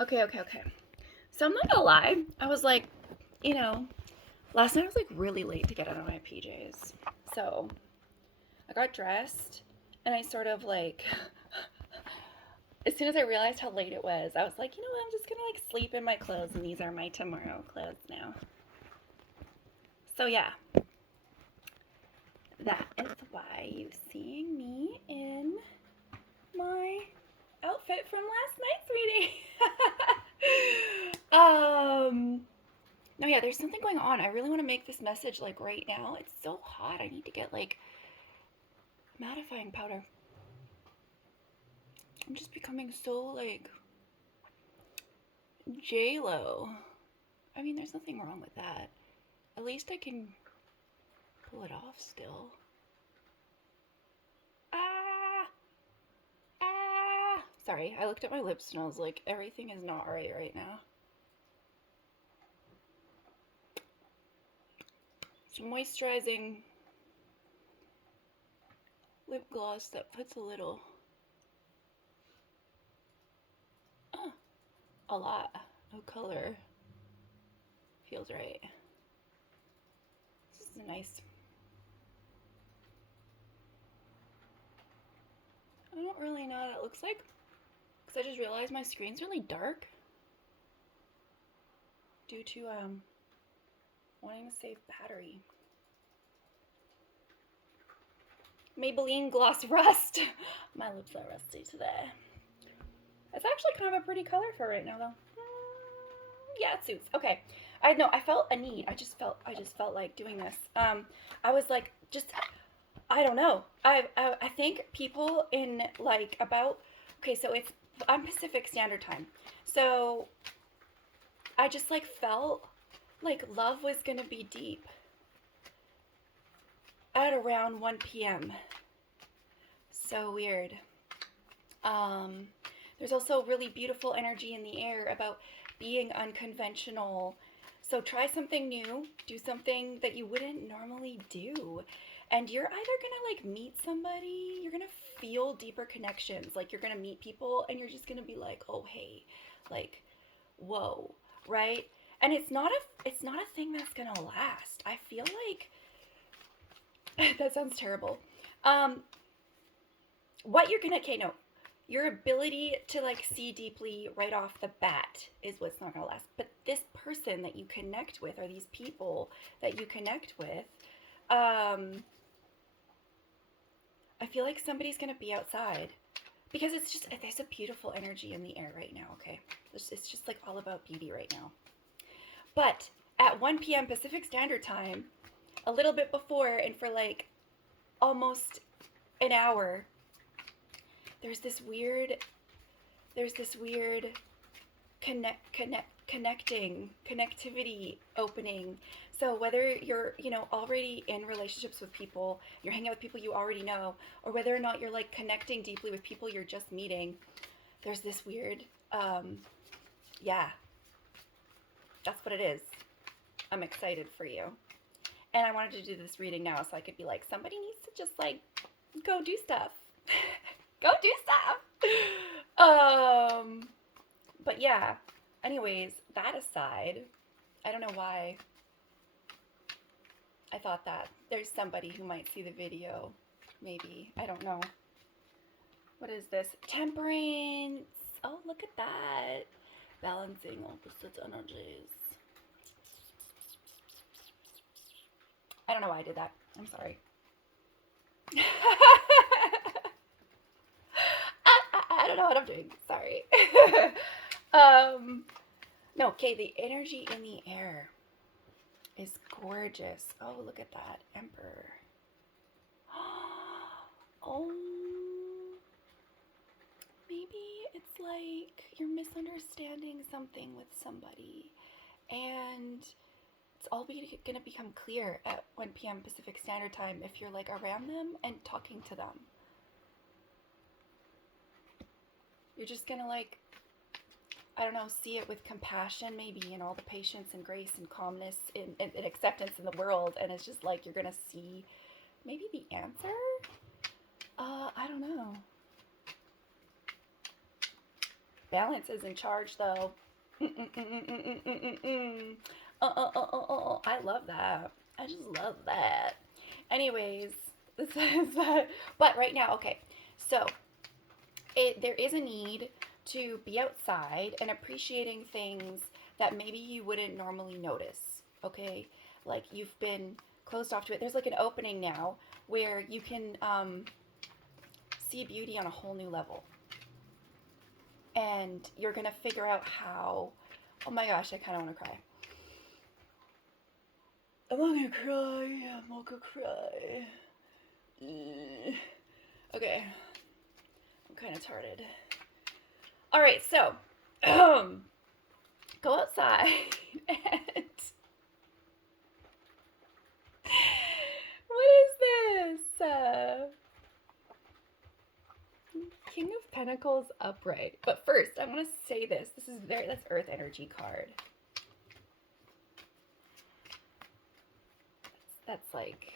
Okay. So I'm not gonna lie. I was like, you know, last night I was like really late to get out of my PJs. So I got dressed and I sort of like, as soon as I realized how late it was, I was like, you know what? I'm just gonna like sleep in my clothes and these are my tomorrow clothes now. So yeah, that is why you seeing me in my outfit from last night's reading. No, yeah, there's something going on. I really want to make this message like right now. It's so hot. I need to get like mattifying powder. I'm just becoming so like J-Lo. I mean, there's nothing wrong with that. At least I can pull it off still. Ah, ah. Sorry, I looked at my lips and I was like, everything is not right now. Some moisturizing lip gloss that puts uh, a lot of color. Feels right. This is nice. I don't really know what it looks like because I just realized my screen's really dark due to wanting to save battery. Maybelline Gloss Rust. My lips are rusty today. It's actually kind of a pretty color for right now, though. Yeah, it suits. Okay. I know. I felt a need. I just felt like doing this. I was like, just I don't know. I think people in like about okay, so I'm Pacific Standard Time, so I just like felt like love was gonna be deep at around 1 p.m. So weird. Um, there's also really beautiful energy in the air about being unconventional. So try something new, do something that you wouldn't normally do. And you're either gonna like meet somebody, you're gonna feel deeper connections. Like you're gonna meet people and you're just gonna be like, oh hey, like, whoa, right? And it's not a thing that's gonna last. I feel like that sounds terrible. Um, what you're gonna okay no your ability to like see deeply right off the bat is what's not gonna last, but this person that you connect with or these people that you connect with, um I feel like somebody's gonna be outside because it's just there's a beautiful energy in the air right now. Okay, it's just like all about beauty right now. But at 1 p.m. Pacific Standard Time, a little bit before and for like almost an hour, there's this weird there's this weird connectivity opening. So whether you're already in relationships with people, you're hanging out with people you already know, or whether or not you're like connecting deeply with people you're just meeting, there's this weird yeah, that's what it is. I'm excited for you, and I wanted to do this reading now so I could be like, somebody needs to just like go do stuff. Go do stuff. But yeah, anyways, that aside, I don't know why I thought that. There's somebody who might see the video. Maybe. I don't know. What is this? Temperance. Oh, look at that. Balancing opposite energies. I don't know why I did that. I'm sorry. I don't know what I'm doing. Sorry. No, okay, the energy in the air is gorgeous. Oh, look at that. Emperor. Oh, maybe it's like you're misunderstanding something with somebody, and it's all going to become clear at 1 p.m. Pacific Standard Time if you're like around them and talking to them. You're just going to like, I don't know, see it with compassion maybe, and all the patience and grace and calmness and acceptance in the world, and it's just like you're going to see maybe the answer? I don't know. Balance is in charge, though. Mm-mm-mm-mm-mm-mm-mm-mm. I love that. I just love that. Anyways, this is that. But right now, okay. So there is a need to be outside and appreciating things that maybe you wouldn't normally notice. Okay, like you've been closed off to it. There's like an opening now where you can see beauty on a whole new level, and you're gonna figure out how. Oh my gosh, I kind of want to cry. I'm not gonna cry. I'm not gonna cry. Okay, I'm kind of tarted. All right, so go outside and what is this? King of Pentacles upright. But first, I want to say this. That's Earth energy card. That's like,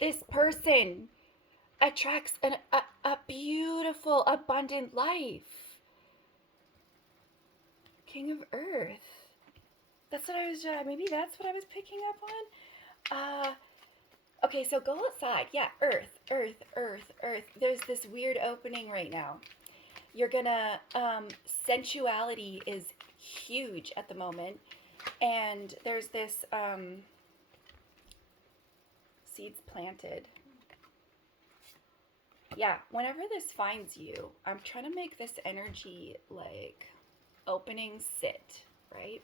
this person attracts a beautiful, abundant life. King of Earth. That's what I was, maybe that's what I was picking up on. Okay, so go outside. Yeah, Earth, Earth, Earth, Earth. There's this weird opening right now. You're gonna, sensuality is huge at the moment. And there's this, seeds planted. Yeah, whenever this finds you, I'm trying to make this energy like opening sit, right?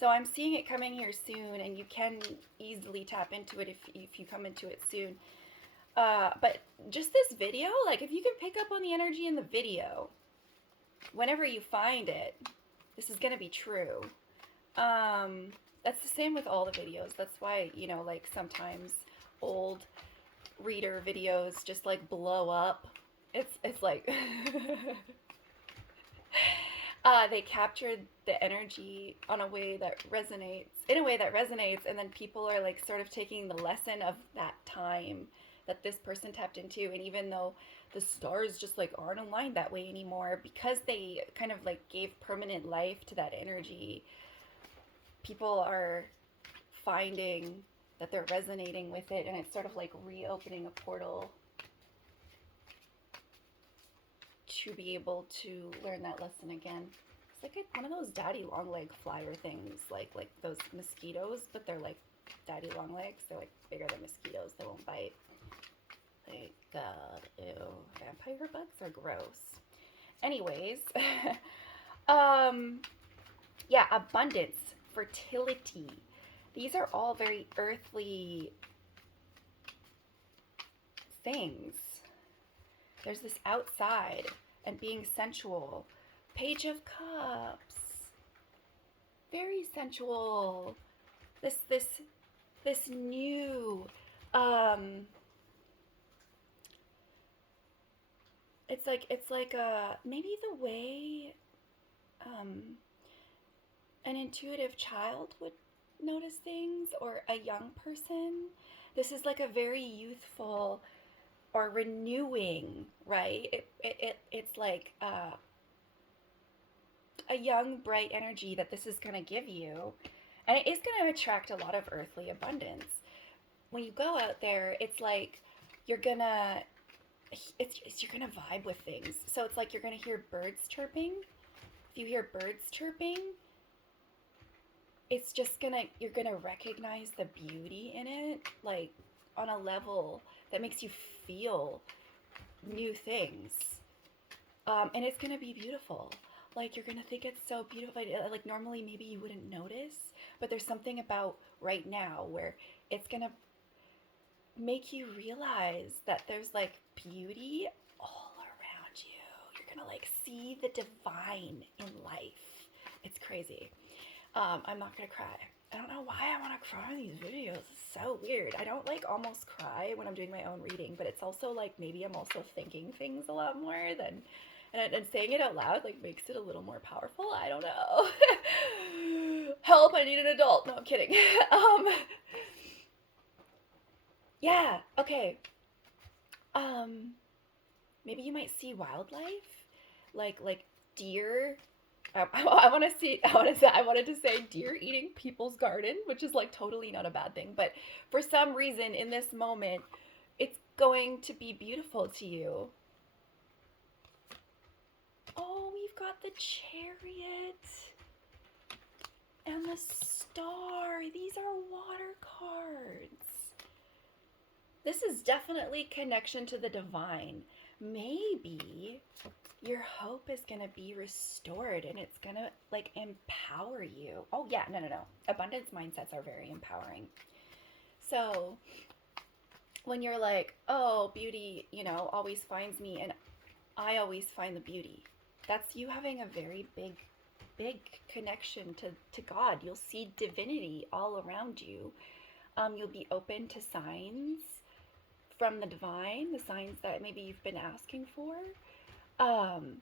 So I'm seeing it coming here soon, and you can easily tap into it if you come into it soon. But just this video, like if you can pick up on the energy in the video, whenever you find it, this is going to be true. That's the same with all the videos. That's why, you know, like sometimes old reader videos just like blow up. It's like they captured the energy in a way that resonates, and then people are like sort of taking the lesson of that time that this person tapped into, and even though the stars just like aren't aligned that way anymore, because they kind of like gave permanent life to that energy, people are finding that they're resonating with it, and it's sort of like reopening a portal to be able to learn that lesson again. It's like one of those daddy long leg flyer things, like those mosquitoes, but they're like daddy long legs. They're like bigger than mosquitoes. They won't bite. Like, God, ew. Vampire bugs are gross. Anyways, yeah, abundance, fertility. These are all very earthly things. There's this outside and being sensual. Page of Cups. Very sensual. This new it's like maybe the way an intuitive child would notice things, or a young person. This is like a very youthful or renewing, right? It's like a young, bright energy that this is going to give you. And it is going to attract a lot of earthly abundance. When you go out there, it's like you're going to vibe with things. So it's like you're going to hear birds chirping. If you hear birds chirping, it's just you're going to recognize the beauty in it, like on a level that makes you feel new things. And it's going to be beautiful. Like, you're going to think it's so beautiful. Like, normally maybe you wouldn't notice, but there's something about right now where it's going to make you realize that there's like beauty all around you. You're going to like see the divine in life. It's crazy. I'm not going to cry. I don't know why I want to cry in these videos. It's so weird. I don't like almost cry when I'm doing my own reading, but it's also like maybe I'm also thinking things a lot more than, and saying it out loud like makes it a little more powerful. I don't know. Help, I need an adult. No, I'm kidding. Yeah, okay. Maybe you might see wildlife. like deer. I want to see. I wanted to say deer eating people's garden, which is like totally not a bad thing. But for some reason, in this moment, it's going to be beautiful to you. Oh, we've got the chariot and the star. These are water cards. This is definitely connection to the divine. Maybe your hope is going to be restored and it's going to like empower you. Oh, yeah, no. Abundance mindsets are very empowering. So when you're like, oh, beauty, always finds me and I always find the beauty, that's you having a very big connection to God. You'll see divinity all around you. You'll be open to signs from the divine, the signs that maybe you've been asking for. Um,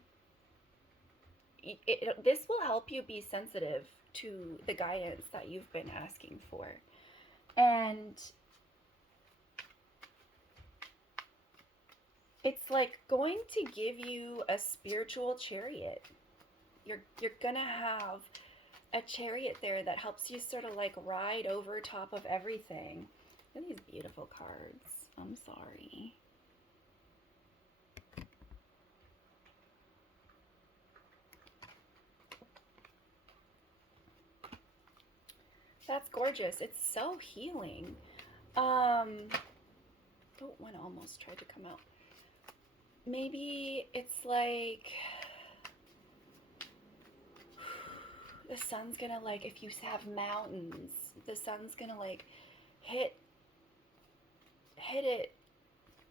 this will help you be sensitive to the guidance that you've been asking for. And it's like going to give you a spiritual chariot. You're gonna have a chariot there that helps you sort of like ride over top of everything. Look at these beautiful cards. I'm sorry. That's gorgeous. It's so healing. Oh, one almost tried to come out. Maybe it's like the sun's gonna like, if you have mountains, the sun's gonna like hit it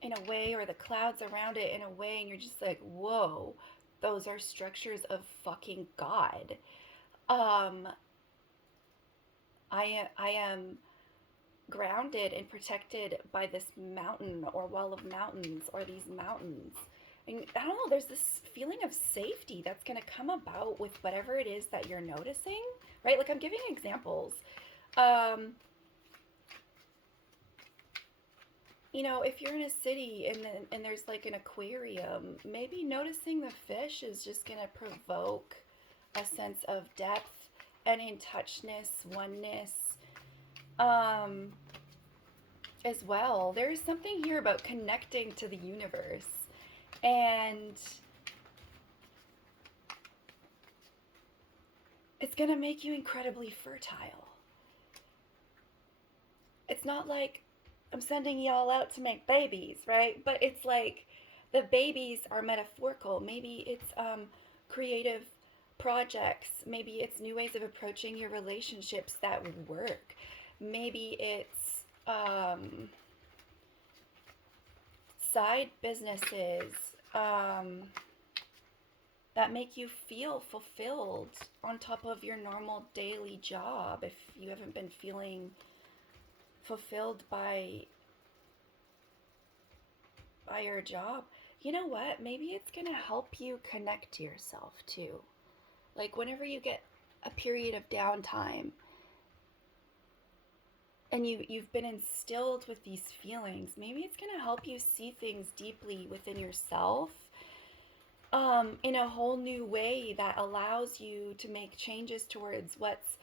in a way, or the clouds around it in a way, and you're just like, whoa, those are structures of fucking God. I am grounded and protected by this mountain or wall of mountains or these mountains. And I don't know, there's this feeling of safety that's going to come about with whatever it is that you're noticing, right? Like I'm giving examples. If you're in a city and there's like an aquarium, maybe noticing the fish is just going to provoke a sense of depth and in touchness, oneness, as well. There's something here about connecting to the universe, and it's gonna make you incredibly fertile. It's not like I'm sending y'all out to make babies, right? But it's like the babies are metaphorical. Maybe it's creative projects. Maybe it's new ways of approaching your relationships that work. Maybe it's side businesses that make you feel fulfilled on top of your normal daily job. If you haven't been feeling fulfilled by your job, you know what? Maybe it's gonna help you connect to yourself too. Like whenever you get a period of downtime and you've been instilled with these feelings, maybe it's going to help you see things deeply within yourself, in a whole new way that allows you to make changes towards what's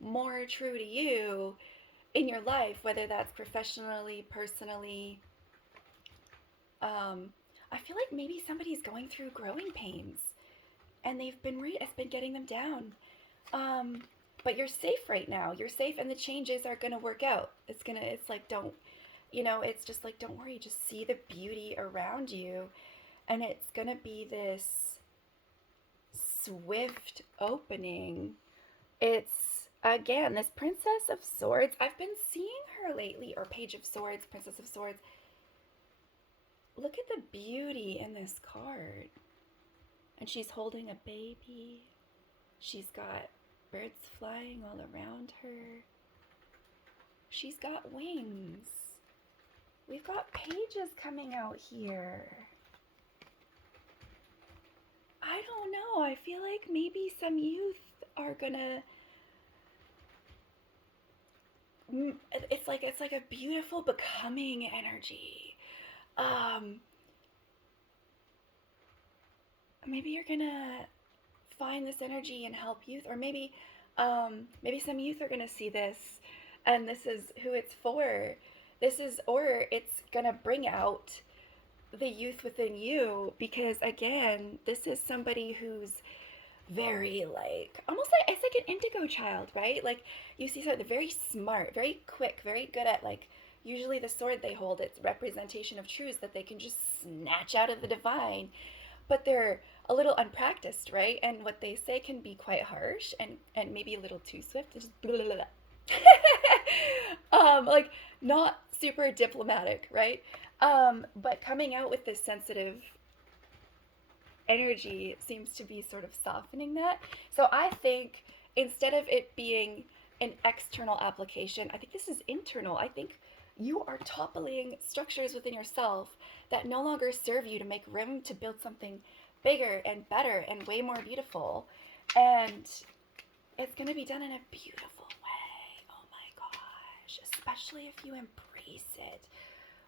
more true to you in your life, whether that's professionally, personally. I feel like maybe somebody's going through growing pains and it's been getting them down. But you're safe right now. You're safe, and the changes are gonna work out. It's like, it's just like, don't worry, just see the beauty around you. And it's gonna be this swift opening. It's, again, this Princess of Swords. I've been seeing her lately, or Page of Swords, Princess of Swords. Look at the beauty in this card. And she's holding a baby. She's got birds flying all around her. She's got wings. We've got pages coming out here. I don't know. I feel like maybe some youth are gonna... It's like a beautiful becoming energy. maybe you're gonna find this energy and help youth, or maybe some youth are gonna see this, and this is who it's for. Or it's gonna bring out the youth within you, because again, this is somebody who's very, like, almost like it's like an indigo child, right? Like, you see, so they're very smart, very quick, very good at, like, usually the sword they hold, it's representation of truths that they can just snatch out of the divine, but they're a little unpracticed, right? And what they say can be quite harsh and maybe a little too swift. Just blah, blah, blah. Like, not super diplomatic, right? But coming out with this sensitive energy seems to be sort of softening that. So I think instead of it being an external application, I think this is internal. I think you are toppling structures within yourself that no longer serve you, to make room to build something bigger and better and way more beautiful. And it's going to be done in a beautiful way. Oh my gosh. Especially if you embrace it.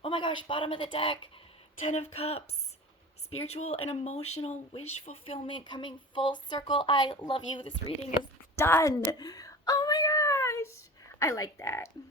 Oh my gosh, bottom of the deck, 10 of Cups. Spiritual and emotional wish fulfillment coming full circle. I love you. This reading is done. Oh my gosh. I like that.